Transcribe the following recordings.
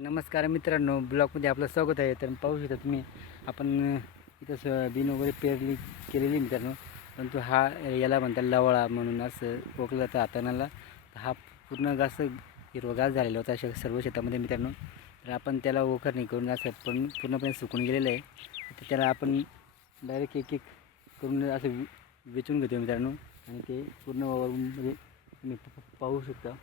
नमस्कार मित्रांनो ब्लॉगमध्ये आपलं स्वागत आहे. तर पाहू शकता तुम्ही आपण इथं इथं सोयाबीन वगैरे पेरली केलेली मित्रांनो. परंतु हा याला म्हणतात लवळा म्हणून असं ओळखलं जातं हातानाला. हा पूर्ण असं हिरवगार झालेला होता अशा सर्व शेतामध्ये मित्रांनो. तर आपण त्याला ओखरणी करून असं पण पूर्णपणे सुकून गेलेलं आहे. तर त्याला आपण डायरेक्ट एक एक करून असं वेचून घेतो मित्रांनो. आणि ते पूर्ण वावरून म्हणजे तुम्ही पाहू शकता.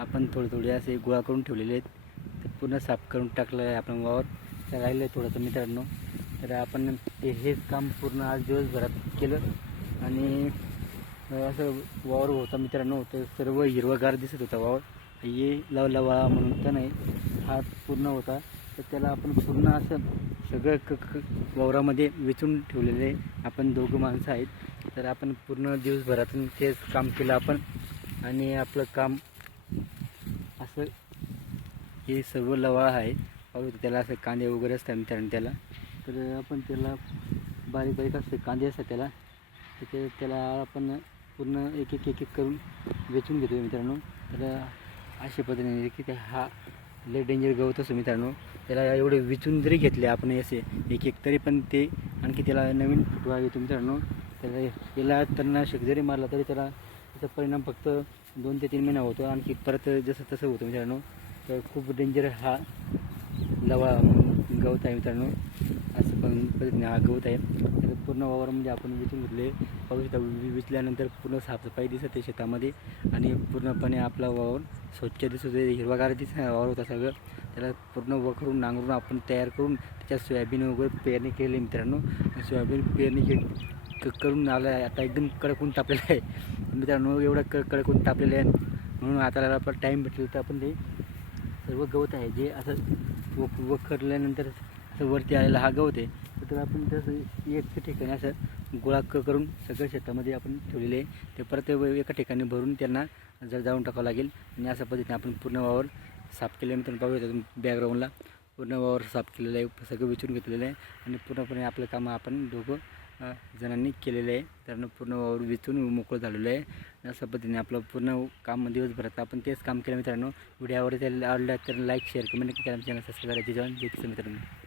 आपण थोडे थोडे असे गोळा करून ठेवलेले आहेत. ते पूर्ण साफ करून टाकलं आहे आपण वावर. तर राहिलं आहे थोडंसं मित्रांनो. तर आपण ते हेच काम पूर्ण आज दिवसभरात केलं. आणि असं वावर होता मित्रांनो तर सर्व हिरवगार दिसत होता वावर. ये लव लवा म्हणून तर नाही हा पूर्ण होता. तर त्याला आपण पूर्ण असं सगळं क क वावरामध्ये वेचून ठेवलेले आपण दोघं माणसं आहेत. तर आपण पूर्ण दिवसभरातून तेच काम केलं आपण. आणि आपलं काम असं हे सर्व लवाळ आहे. पाहू त्याला असं कांदे वगैरे असतात मित्रांनो त्याला. तर आपण त्याला बारीक बारीक असते कांदे असतात त्याला. तर त्याला आपण पूर्ण एक एक एक एक करून वेचून घेतो मित्रांनो. तर अशा पद्धतीने की ते हा लय डेंजर गवत असतो मित्रांनो. त्याला एवढे विचून जरी घेतले आपण असे एक एक तरी पण ते आणखी त्याला नवीन फुटवा येतो मित्रांनो. त्याला याला तणनाशक जरी मारला तरी त्याला त्याचा परिणाम फक्त दोन ते तीन महिना होतो. आणखी परत जसं तसं होतं मित्रांनो. तर खूप डेंजर हा लवा गवत आहे मित्रांनो. असं पण पद्धतीने हा गवत आहे. तर पूर्ण वावरामध्ये म्हणजे आपण विचून घेतले. पाहू शकता वि- विचल्यानंतर पूर्ण साफसफाई दिसत आहे शेतामध्ये आणि पूर्णपणे आपला वावर स्वच्छ दिसत आहे. हिरवागार दिसत वावर होता सगळं. त्याला पूर्ण वखरून नांगरून आपण तयार करून त्याच्या सोयाबीन वगैरे पेरणी केली मित्रांनो. सोयाबीन पेरणी के क- करून आलं आहे. आता एकदम कडकून तापलेलं आहे. मित्रांनो एवढं क कडक तापलेलं आहे. म्हणून आता आपण टाईम भेटला तर आपण ते सर्व गवत आहे. जे असं वख वखरल्यानंतर असं वरती आलेला हा गवत आहे. तर आपण तसं एक ठिकाणी असं गोळा क करून सगळं शेतामध्ये आपण ठेवलेले आहे. ते परत व- एका ठिकाणी भरून त्यांना जर जाऊन टाकावं लागेल आणि अशा पद्धतीने आपण पूर्ण वावर साफ केले मित्रांनो पाहू शकतो बॅकग्राऊंडला पूर्ण वावर साफ केलेलं आहे. सगळं विचारून घेतलेलं आहे. आणि पूर्णपणे आपलं काम आपण दोघं जणांनी केलेलं आहे. त्यानं पूर्ण वावर विचून मोकळं झालेलं आहे. अशा पद्धतीने आपलं पूर्ण काम दिवसभरात आपण तेच काम केलं मित्रांनो. व्हिडिओ आवडते आवडला तर लाईक शेअर कमेंट करा. चॅनल सबस्क्राईब करायचे जॉईन जे मित्रांनो.